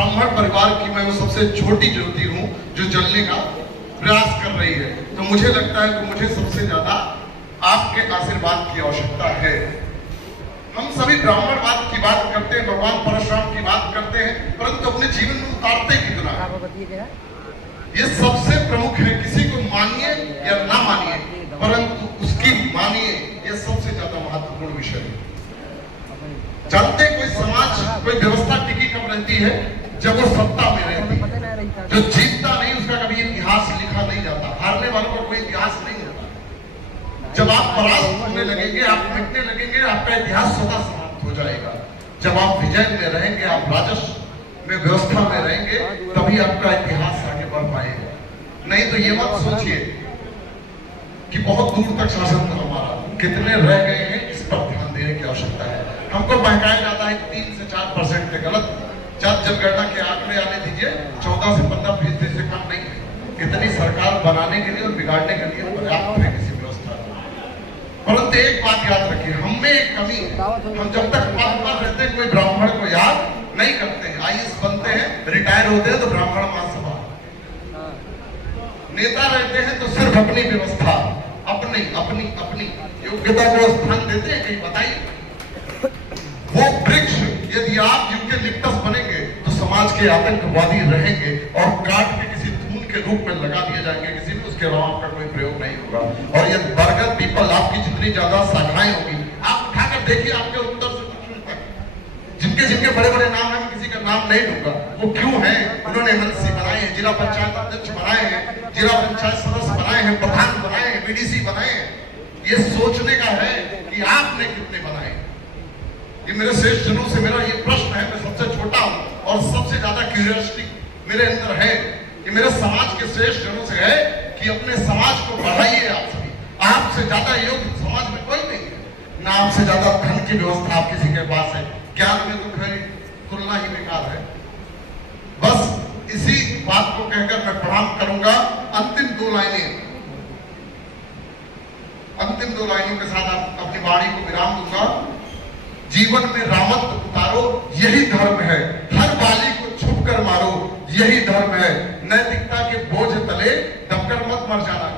ब्राह्मण परिवार की मैं वो सबसे छोटी ज्योति हूँ जो जलने का प्रयास कर रही है। तो मुझे लगता है कि मुझे सबसे ज्यादा आपके आशीर्वाद की आवश्यकता है। हम सभी ब्राह्मणवाद की बात करते हैं, भगवान परशुराम की बात करते हैं, परंतु अपने जीवन में उतारते कितना? ये सबसे प्रमुख है। किसी को मानिए या ना मानिए, परंतु उसकी मानिए, ये सबसे ज्यादा महत्वपूर्ण विषय है। जानते कोई समाज, कोई व्यवस्था टिकी कब रहती है? जब वो सत्ता में रहती है। जो जीतता नहीं उसका कभी इतिहास लिखा नहीं जाता। हारने वालों का कोई इतिहास नहीं होता। जब आप परास्त होने लगेंगे, आप मिटने लगेंगे, आपका इतिहास स्वतः समाप्त हो जाएगा। जब आप विजय में रहेंगे, आप राजस्व में व्यवस्था में रहेंगे, तभी आपका इतिहास आगे बढ़ पाएगा। नहीं तो ये मत सोचिए कि बहुत दूर तक शासन था हमारा, कितने रह गए हैं, इस पर ध्यान देने की आवश्यकता है। हमको बहकाया जाता है 3 से 4% के गलत जनगणना के आंकड़े आने दीजिए, 14 से 15% से कम नहीं है। इतनी सरकार बनाने के लिए और बिगाड़ने के लिए पर्याप्त है किसी व्यवस्था। परंतु एक बात याद रखिए, हम में एक कमी है। हम जब तक पद पर रहते हैं, कोई ब्राह्मण को याद नहीं करते हैं। आईएएस बनते हैं, रिटायर होते हैं तो ब्राह्मण महासभा, नेता रहते हैं तो सिर्फ अपनी व्यवस्था, अपनी अपनी अपनी योग्यता को स्थान देते हैं। कहीं बताइए, वो वृक्ष यदि आप यूकेलिप्टस बनेंगे तो समाज के आतंकवादी रहेंगे और काट के किसी धूल के रूप में लगा दिए जाएंगे किसी भी, उसके अलावा आपका कोई प्रयोग नहीं होगा। और ये बरगद पीपल, आपकी जितनी ज्यादा शाखाएं होगी, आप उठाकर देखिए आपके उत्तर से दक्षिण तक, जिनके जिनके बड़े बड़े नाम है, किसी का नाम नहीं लूंगा, वो क्यों है? उन्होंने एमएलसी बनाए हैं, जिला पंचायत अध्यक्ष बनाए हैं, जिला पंचायत सदस्य बनाए हैं, प्रधान बनाए हैं, बीडीसी बनाए हैं। ये सोचने का है कि आपने कितने बनाए। ये मेरे श्रेष्ठ जनों से मेरा ये प्रश्न है, मैं सबसे छोटा हूं और सबसे ज्यादा क्यूरियोसिटी मेरे अंदर है कि मेरे समाज के श्रेष्ठ जनों से है कि अपने समाज को बढ़ाइए। आप सभी, आपसे ज्यादा योग्य समाज में कोई नहीं है ना, आपसे ज्यादा धन की व्यवस्था आप किसी के पास है। ज्ञान में तो खैर तुलना ही बेकार है। बस इसी बात को कहकर मैं प्रणाम करूंगा। अंतिम दो लाइनों के साथ अपनी वाणी को विराम दूंगा। जीवन में रामत्व उतारो, यही धर्म है। हर बाली को छुप कर मारो, यही धर्म है। नैतिकता के बोझ तले दबकर मत मर जाना।